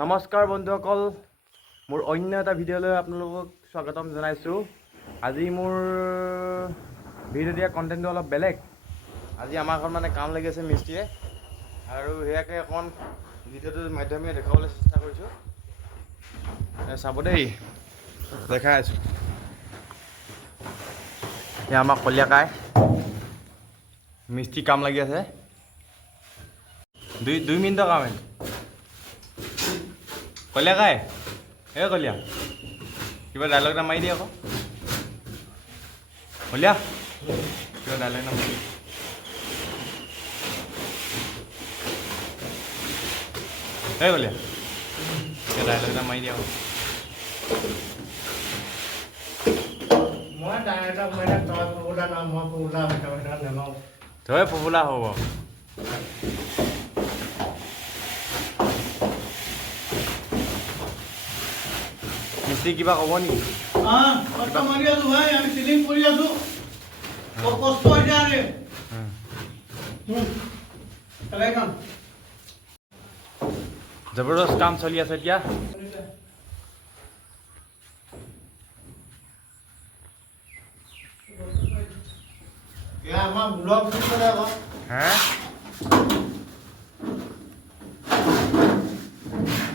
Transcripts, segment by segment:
নমস্কাৰ বন্ধুসকল, মোৰ অন্য এটা ভিডিঅ'লৈ আপোনালোকক স্বাগতম জনাইছোঁ। আজি মোৰ ভিডিঅ' দিয়া কণ্টেণ্টটো অলপ বেলেগ। আজি আমাৰ ঘৰত মানে কাম লাগি আছে মিস্ত্ৰীয়ে, আৰু সেয়াকে অকণ ভিডিঅ'টোৰ মাধ্যমেৰে দেখাবলৈ চেষ্টা কৰিছোঁ। চাব দেই, দেখাই আছোঁ। এয়া আমাৰ কলীয়াকাই মিস্ত্ৰী কাম লাগি আছে। দুই মিনিটৰ কাম। কলীয়াকাই, কলীয়া কিবা ডাইলগ এটা মাৰি দিয়ে আকৌ। কলীয়া কিবা ডাইলগ এটা মাৰি দিয়ে। কলীয়া কিবা ডাইলগ এটা মাৰি দিয়ে আকৌ। তই পপুলাৰ হ'ব। মিস্ত্ৰী কিবা ক'ব নেকি? জবৰদস্ত কাম চলি আছে এতিয়া।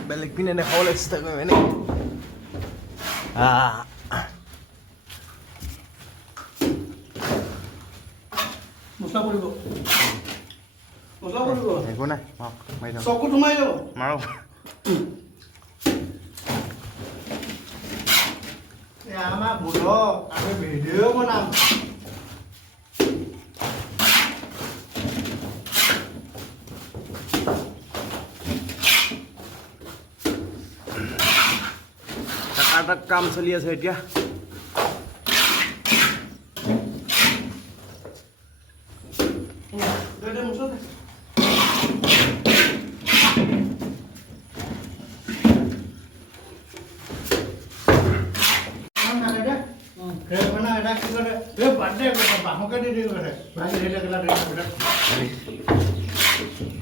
বেলেগ পিনে দেখাবলৈ চেষ্টা কৰিম এনেই। একো নাই, চকু সোমাই যাব মাৰক। আমাৰ বুঢ়ক আমি ভিডিঅ' বনাম। টাকাত কাম চলি আছে এতিয়া।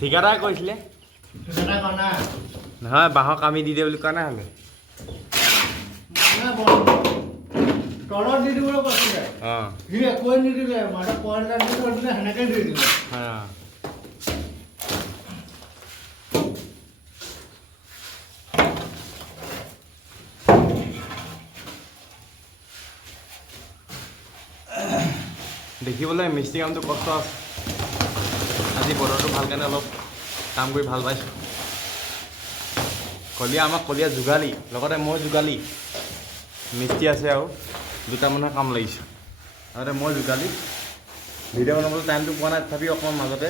ঠিকাদাৰ কৈছিলে নহয়, বাঁহৰ কামি দি দিয়ে বুলি কোৱা নাই হ'লে। তলত দি দিবলৈ কৈছিলে, সি একোৱে নিদিলে, মানে পইণ্ট দি কৈছিলে সেনেকে দি দিলে। দেখিবলৈ মিস্ত্ৰী কামটো কষ্ট আছে। আজি বতৰটো ভাল কাৰণে অলপ কাম কৰি ভাল পাইছোঁ। আমাক কলীয়া যোগালী, লগতে মই যোগালী। মিস্ত্ৰী আছে আৰু দুটা মানুহে কাম লাগিছোঁ। লগতে মই যোগালী। ভিডিঅ' বনাবলৈ টাইমটো পোৱা নাই, তথাপি অকণমান মাজতে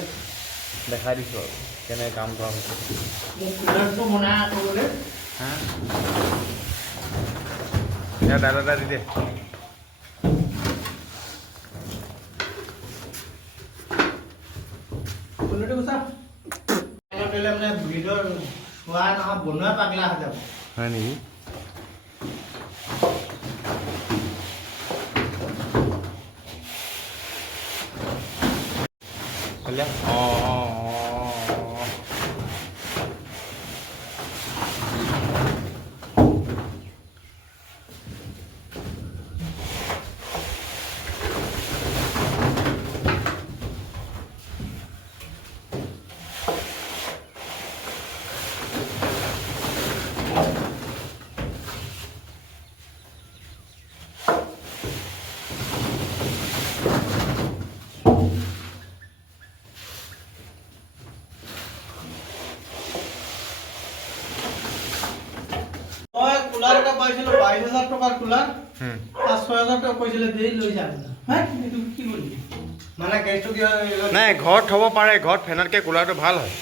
দেখাই দিছোঁ আৰু কেনেকৈ কাম কৰা হৈছে। ডাইলগ এটা দি দে। হয় নেকি? কুলাৰ এটা পাইছিলো 22,000 টকাৰ কুলাৰ, 5-6,000 টকা কৈছিলে দেই লৈ যাম। মানে গেছটো কি নাই, ঘৰত থ'ব পাৰে, ঘৰত ফেনতকৈ কুলাৰটো ভাল হয়।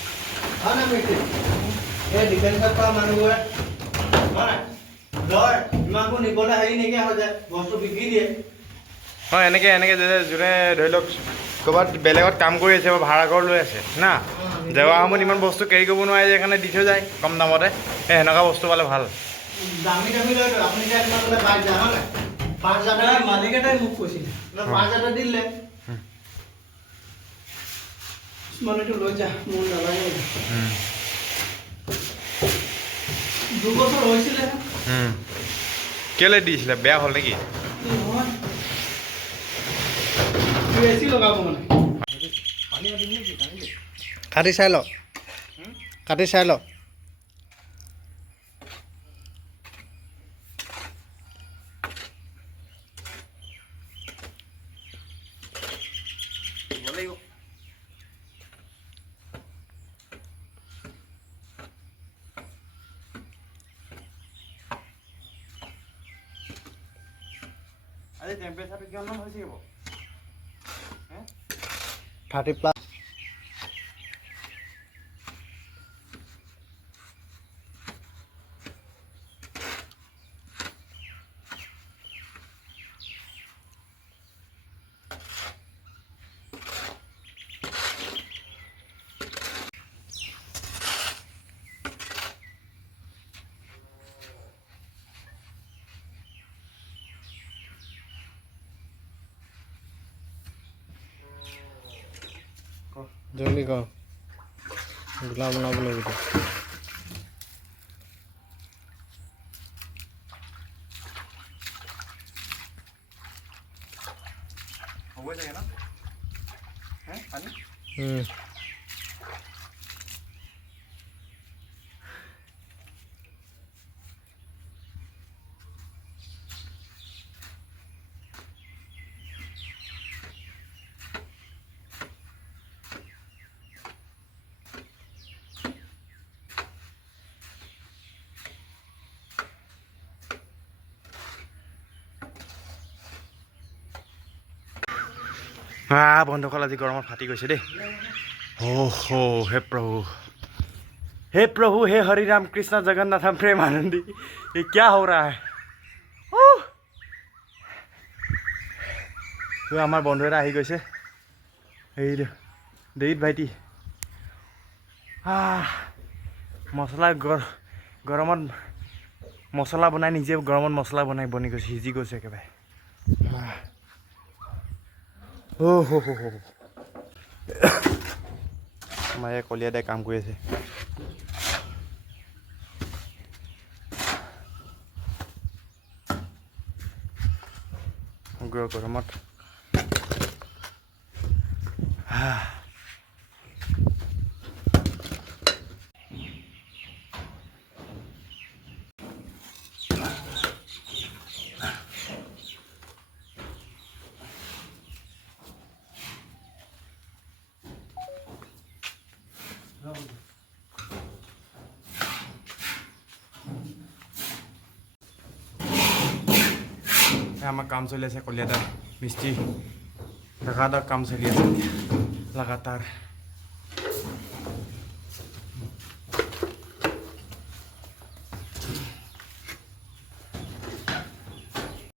এই ডিফেন্সৰ পৰা মানুহবোৰে ইমানবোৰ নিবলৈ হেৰি নাইকিয়া হৈ যায়, বস্তু বিক্ৰী দিয়ে। হয়, এনেকৈ যোনে ধৰি লওক ক'ৰবাত বেলেগত কাম কৰি আছে বা ভাড়া ঘৰ লৈ আছে না, যোৱা সময়ত ইমান বস্তু কেৰি কৰিব নোৱাৰে যে, সেইকাৰণে দি থৈ যায় কম দামতে। সেনেকুৱা বস্তু পালে ভাল। দামী লয়তো আপুনি যে কিমান বোলে 5,000 হয় নাই, 5,000 মালিক এটাই মোক কৈছিলে, 5,000 দিলে মানে লৈ যা, মোৰ নালাগে। দুবছৰ হৈছিলে কেলে দিছিলে বেয়া হ'ল নেকি এচি লগাব মানে কাটি চাই ল কাটি চাই ল আজি টেম্পাৰেচাৰটো কিমানমান হৈছে হ'ব 30+। जल्दी करो गुलाब बना बोलो बेटा হ'ব চাগে ন পানী বন্ধুসকল আজি গৰমত ফাটি গৈছে দেই হে प्रभु हे हरि राम कृष्ण जगन्नाथ प्रेमानंदी ये क्या हो रहा है तो आमार बंधु एटा आহি গৈছে এই দেইত ভাইটি मसला गरमत मसला बनाई निजे गरमत मसला बनाई बनी গৈছে সিজি গৈছে একেবাৰে माये कलिया दे काम কৰি আছে गरमत आमार काम चलि আছে कलियादा मिस्त्री लगातार काम चलि আছে लगातार